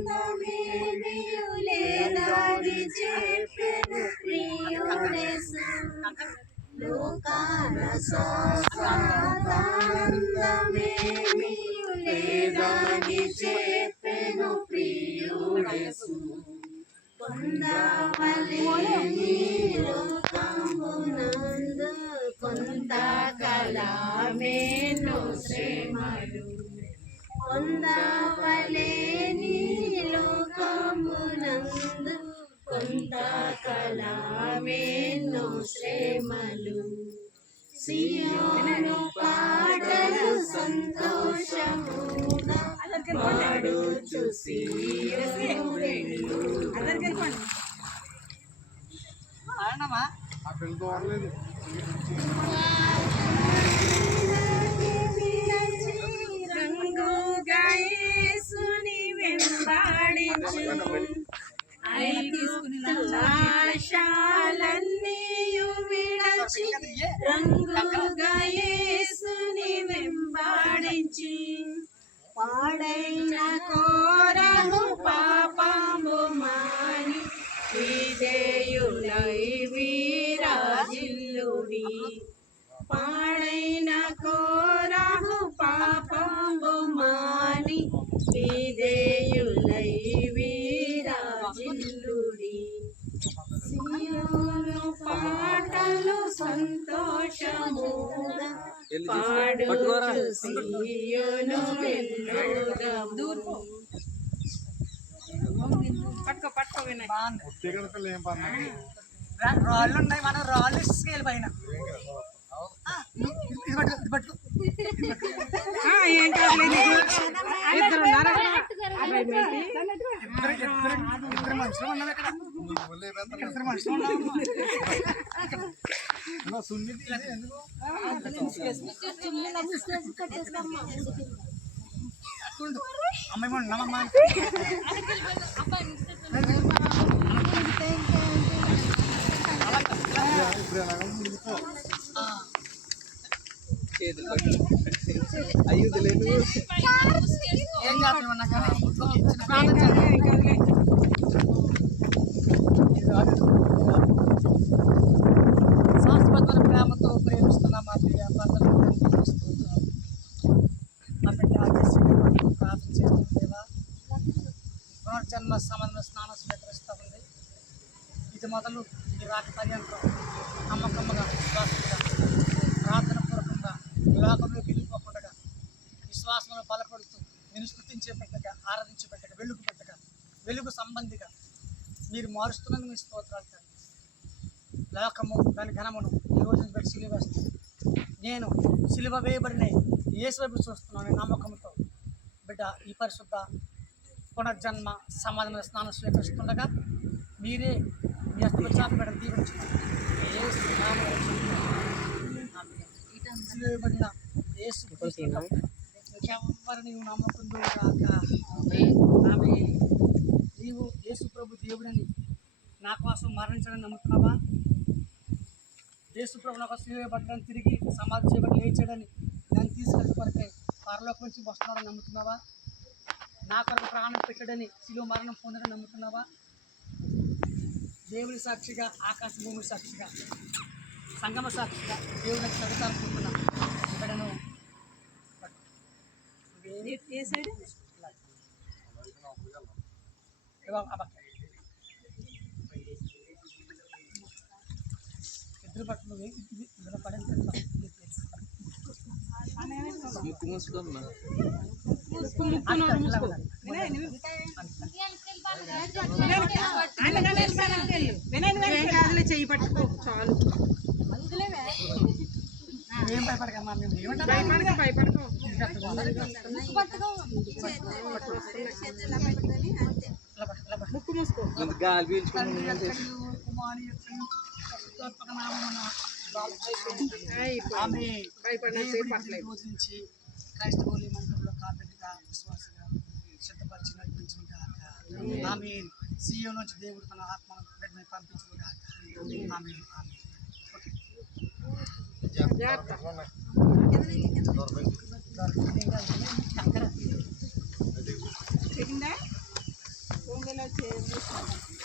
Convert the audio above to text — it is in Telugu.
అందమేమియు లేదని చెప్పెను ప్రియుడేసు లోకాన స్వస్థానందమేమియు లేదని చెప్పెను ప్రియుడేసు పొందవలేని లోకమునందు కొంతకాలమేను శ్రమలు పొందవలేని లోకమునందు కొంతకాలమేను శ్రమలు సియోను పాటలు సంతోషముగా పాడుచు సియోను రంగుగా యేసుని వెంబడించు ఆశాలన్నీయు విడచి రంగుగా యేసుని వెంబడించి పాడైన కోరను పాపము మాని విజయులై వీరాజిల్లుడి పాడైన కోరను పాపము మాని విజయులై వీరాజిల్లుడి సియోను పాటలు సంతోషముగా పాడుచు సియోను ఎల్లోరము పట్టుకో వినయ్ రాళ్ళు ఉన్నాయి మనం రాళ్ళు స్కేల్ పైన ఏం కాదు ఇద్దరు మనుషులు ఉన్నారు ఇక్కడ ఇద్దరు మనుషులు అమ్మాయి నమ్మమ్మా అయ్యో తెలియదు ఏం చేస్తున్నా కానీ శాశ్వత ప్రేమతో ప్రేమిస్తున్న మా ప్రియ మా బిడ్డ ప్రార్థన చేస్తుందేవా పునర్జన్మ సంబంధ స్నానం స్వీకరిస్తూ ఉంది. ఇది మొదలు ఈ రాక పర్యంతం నమ్మకమ్మగా విశ్వాసంగా ప్రార్థన పూర్వకంగా లోకంలోకి వెళ్ళిపోకుండా విశ్వాసంలో బలపడుతూ నేను స్తుతించే పెట్టగా ఆరాధించే పెట్టగా వెలుగు పెట్టగా వెలుగు సంబంధిగా మీరు మారుస్తున్నందుకు మీ స్తోత్రాలు తండ్రి. లోకము దాని ఘనమును ఈ రోజు పెట్టి సిలువ వేస్తుంది. నేను సిలువ వేయబడిన యేసు వైపు చూస్తున్నాను నమ్మకంతో. బిడ్డ ఈ పరిశుద్ధ పునర్జన్మ సమాధాన స్నానం స్వీకరిస్తుండగా మీరే మీ అస్తిచాప బిడ్డ దీవించుకున్నారు. సిలువబడిన యేసు ఎవరు నీవు నమ్మకుందో కాక నీవు యేసు ప్రభు దేవుడని నా కోసం మరణించడం నమ్ముతున్నావా? యేసు ప్రభు నాకు సిలువబడ్డాన్ని తిరిగి సమాధి చేయబడి లేచాడని దాన్ని తీసుకెళ్ళి కొరకై పరలోకం నుంచి వస్తున్నాడని నమ్ముతున్నావా? నా కొరకు ప్రాణం పెట్టాడని సిలువ మరణం పొందడం నమ్ముతున్నావా? దేవుని సాక్షిగా ఆకాశ భూమి సాక్షిగా సంగమ సాక్షిగా దేవుడికి చదువుతానుకుంటున్నా. ఇక్కడను ఏ సైడ్ ఇద్దరు పట్టును ఇందులో పడేది చెయ్యి పట్టుకో చాలు. ఏం భయపడకమ్మా, మేము భయపడకో ముక్కు మూసుకో నుంచి క్రైస్తవులు మంత్రంలో కాబట్టిగా విశ్వాసగా సిద్ధపరిచి నడిపించిన కాక ఆమె సీఎం నుంచి దేవుడు తన ఆత్మను బిడ్డని పంపించిన కాక ఆమె మీరు